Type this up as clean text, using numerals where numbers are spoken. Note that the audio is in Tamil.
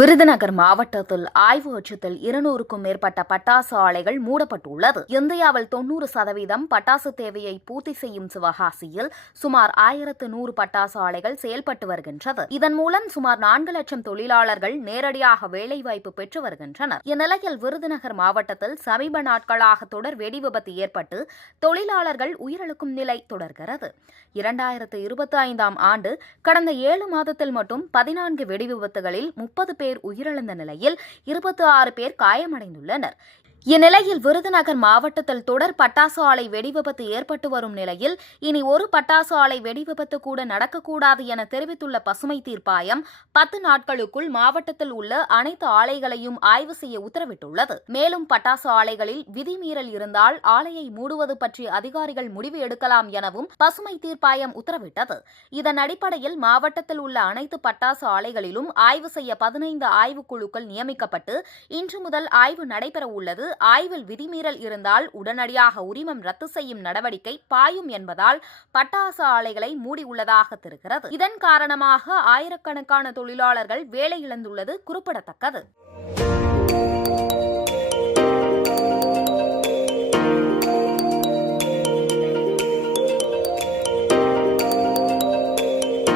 விருதுநகர் மாவட்டத்தில் ஆய்வு அச்சத்தில் 200க்கும் மேற்பட்ட பட்டாசு ஆலைகள் மூடப்பட்டுள்ளது. இந்தியாவில் 90% பட்டாசு தேவையை பூர்த்தி செய்யும் சிவகாசியில் சுமார் 1100 பட்டாசு ஆலைகள் செயல்பட்டு வருகின்றது. இதன் மூலம் சுமார் 4 லட்சம் தொழிலாளர்கள் நேரடியாக வேலைவாய்ப்பு பெற்று வருகின்றனர். இந்நிலையில் விருதுநகர் மாவட்டத்தில் சமீப நாட்களாக தொடர் வெடி விபத்து ஏற்பட்டு தொழிலாளர்கள் உயிரிழக்கும் நிலை தொடர்கிறது. 2025ஆம் ஆண்டு கடந்த 7 மாதத்தில் மட்டும் 14 வெடி விபத்துகளில் 30 பேர் உயிரிழந்த நிலையில் 26 பேர் காயமடைந்துள்ளனர். இந்நிலையில் விருதுநகர் மாவட்டத்தில் தொடர் பட்டாசு ஆலை வெடிவிபத்து ஏற்பட்டு வரும் நிலையில் இனி ஒரு பட்டாசு ஆலை வெடிவிபத்து கூட நடக்கக்கூடாது என தெரிவித்துள்ள பசுமை தீர்ப்பாயம் 10 நாட்களுக்குள் மாவட்டத்தில் உள்ள அனைத்து ஆலைகளையும் ஆய்வு செய்ய உத்தரவிட்டுள்ளது. மேலும் பட்டாசு ஆலைகளில் விதிமீறல் இருந்தால் ஆலையை மூடுவது பற்றி அதிகாரிகள் முடிவு எடுக்கலாம் எனவும் பசுமை தீர்ப்பாயம் உத்தரவிட்டது. இதன் அடிப்படையில் மாவட்டத்தில் உள்ள அனைத்து பட்டாசு ஆலைகளிலும் ஆய்வு செய்ய 15 ஆய்வுக்குழுக்கள் நியமிக்கப்பட்டு இன்று முதல் ஆய்வு நடைபெற உள்ளது. ஆய்வில் விதிமீறல் இருந்தால் உடனடியாக உரிமம் ரத்து செய்யும் நடவடிக்கை பாயும் என்பதால் பட்டாசு ஆலைகளை மூடியுள்ளதாக தெரிகிறது. இதன் காரணமாக ஆயிரக்கணக்கான தொழிலாளர்கள் வேலை இழந்துள்ளது குறிப்பிடத்தக்கது.